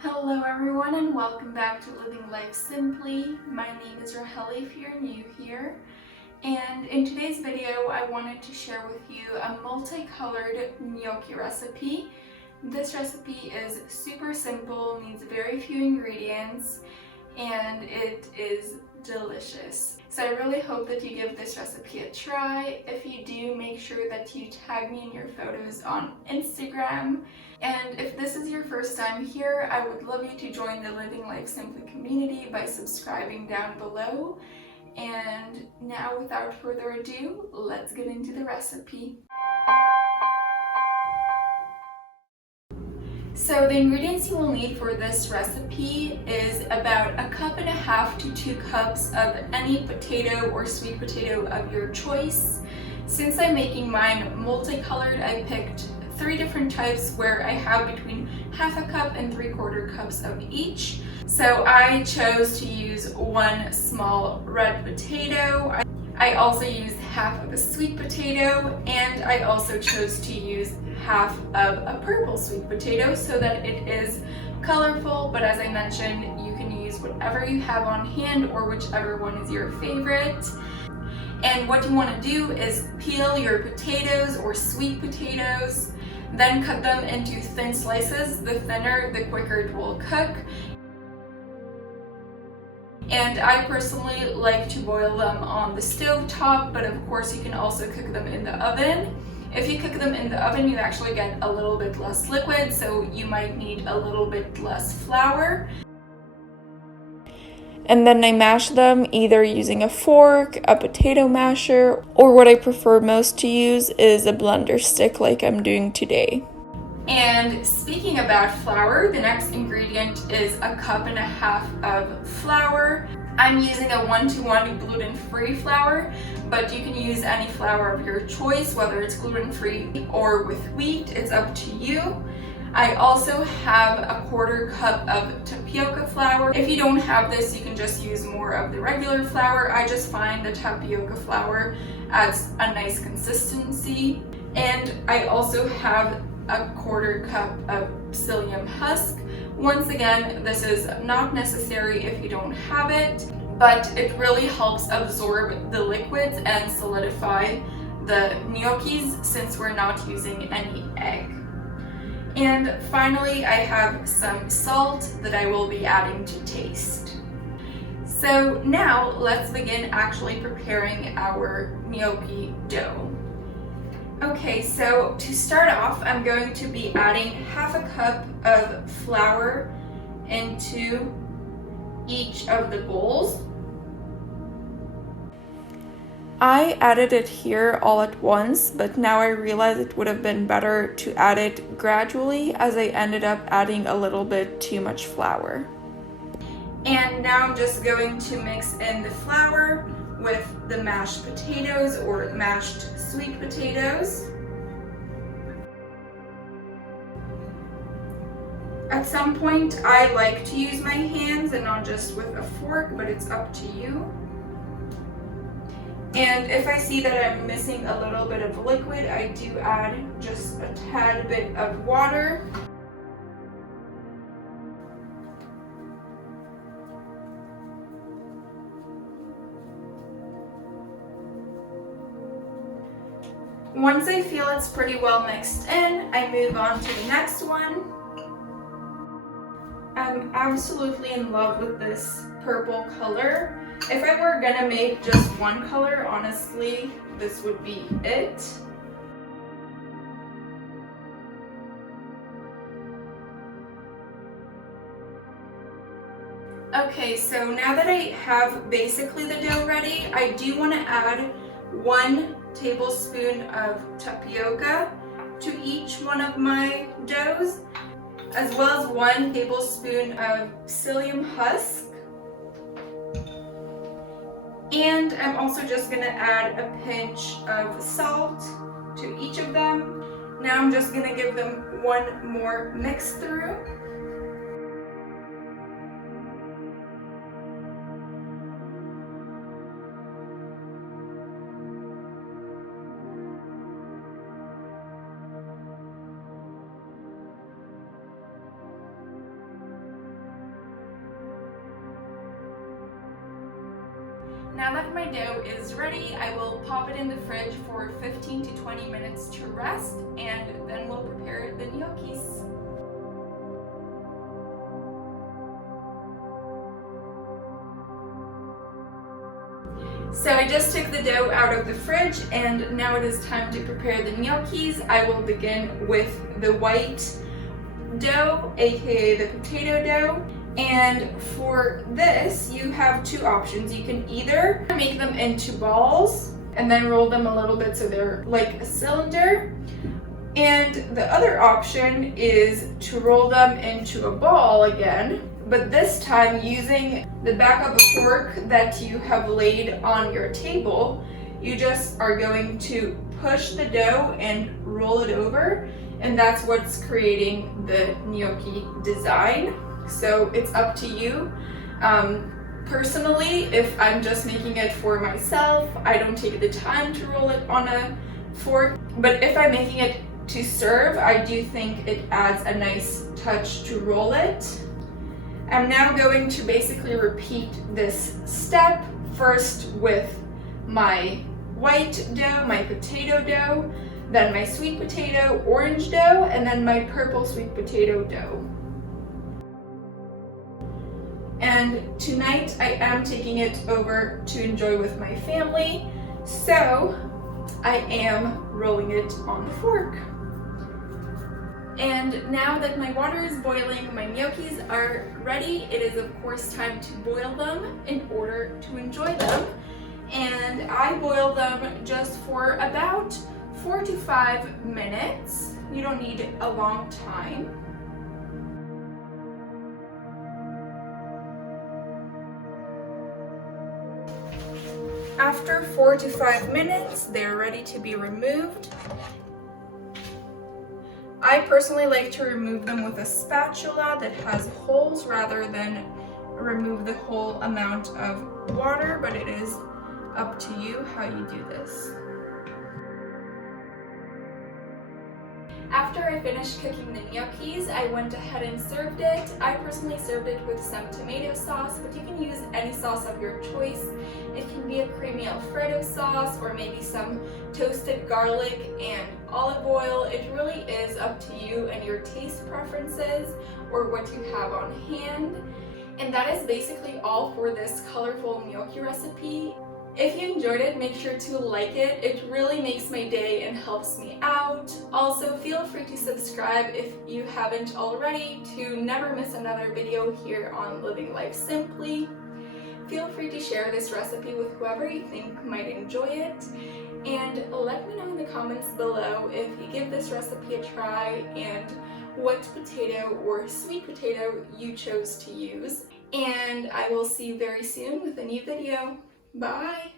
Hello everyone and welcome back to Living Life Simply. My name is Rahel if you're new here. And in today's video I wanted to share with you a multicolored gnocchi recipe. This recipe is super simple, needs very few ingredients, and it is delicious. So I really hope that you give this recipe a try. If you do, make sure that you tag me in your photos on Instagram. And if this is your first time here, I would love you to join the Living Life Simply community by subscribing down below. And now, without further ado, let's get into the recipe. So the ingredients you will need for this recipe is about 1.5 cups to 2 cups of any potato or sweet potato of your choice. Since I'm making mine multicolored, I picked 3 different types where I have between 1/2 cup and 3/4 cups of each. So I chose to use 1 small red potato. I also used 1/2 of a sweet potato, and I also chose to use 1/2 of a purple sweet potato so that it is colorful, but as I mentioned, you can use whatever you have on hand or whichever one is your favorite. And what you want to do is peel your potatoes or sweet potatoes, then cut them into thin slices. The thinner, the quicker it will cook. And I personally like to boil them on the stove top, but of course you can also cook them in the oven. If you cook them in the oven, you actually get a little bit less liquid, so you might need a little bit less flour. And then I mash them either using a fork, a potato masher, or what I prefer most to use is a blender stick like I'm doing today. And speaking about flour, the next ingredient is 1.5 cups of flour. I'm using a 1-to-1 gluten-free flour, but you can use any flour of your choice, whether it's gluten-free or with wheat, it's up to you. I also have 1/4 cup of tapioca flour. If you don't have this, you can just use more of the regular flour. I just find the tapioca flour adds a nice consistency. And I also have 1/4 cup of psyllium husk. Once again, this is not necessary if you don't have it, but it really helps absorb the liquids and solidify the gnocchis since we're not using any egg. And finally, I have some salt that I will be adding to taste. So now let's begin actually preparing our gnocchi dough. Okay, so to start off, I'm going to be adding 1/2 cup of flour into each of the bowls. I added it here all at once, but now I realize it would have been better to add it gradually as I ended up adding a little bit too much flour. And now I'm just going to mix in the flour with the mashed potatoes or mashed sweet potatoes. At some point, I like to use my hands and not just with a fork, but it's up to you. And if I see that I'm missing a little bit of liquid, I do add just a tad bit of water. Once I feel it's pretty well mixed in, I move on to the next one. I'm absolutely in love with this purple color. If I were gonna make just one color, honestly, this would be it. Okay, so now that I have basically the dough ready, I do want to add 1 tablespoon of tapioca to each one of my doughs, as well as 1 tablespoon of psyllium husk. And I'm also just going to add a pinch of salt to each of them. Now I'm just going to give them one more mix through. Now that my dough is ready, I will pop it in the fridge for 15 to 20 minutes to rest, and then we'll prepare the gnocchis. So I just took the dough out of the fridge, and now it is time to prepare the gnocchis. I will begin with the white dough, aka the potato dough. And for this, you have two options. You can either make them into balls and then roll them a little bit so they're like a cylinder. And the other option is to roll them into a ball again, but this time using the back of a fork that you have laid on your table. You just are going to push the dough and roll it over, and that's what's creating the gnocchi design. So it's up to you. Personally, if I'm just making it for myself, I don't take the time to roll it on a fork. But if I'm making it to serve, I do think it adds a nice touch to roll it. I'm now going to basically repeat this step first with my white dough, my potato dough, then my sweet potato orange dough, and then my purple sweet potato dough. And tonight I am taking it over to enjoy with my family, so I am rolling it on the fork. And now that my water is boiling, my gnocchis are ready. It is of course time to boil them in order to enjoy them. And I boil them just for about 4 to 5 minutes. You don't need a long time. After 4 to 5 minutes, they're ready to be removed. I personally like to remove them with a spatula that has holes rather than remove the whole amount of water, but it is up to you how you do this. After I finished cooking the gnocchis, I went ahead and served it. I personally served it with some tomato sauce, but you can use any sauce of your choice. It can be a creamy Alfredo sauce or maybe some toasted garlic and olive oil. It really is up to you and your taste preferences or what you have on hand. And that is basically all for this colorful gnocchi recipe. If you enjoyed it, make sure to like it. It really makes my day and helps me out. Also, feel free to subscribe if you haven't already to never miss another video here on Living Life Simply. Feel free to share this recipe with whoever you think might enjoy it. And let me know in the comments below if you give this recipe a try and what potato or sweet potato you chose to use. And I will see you very soon with a new video. Bye!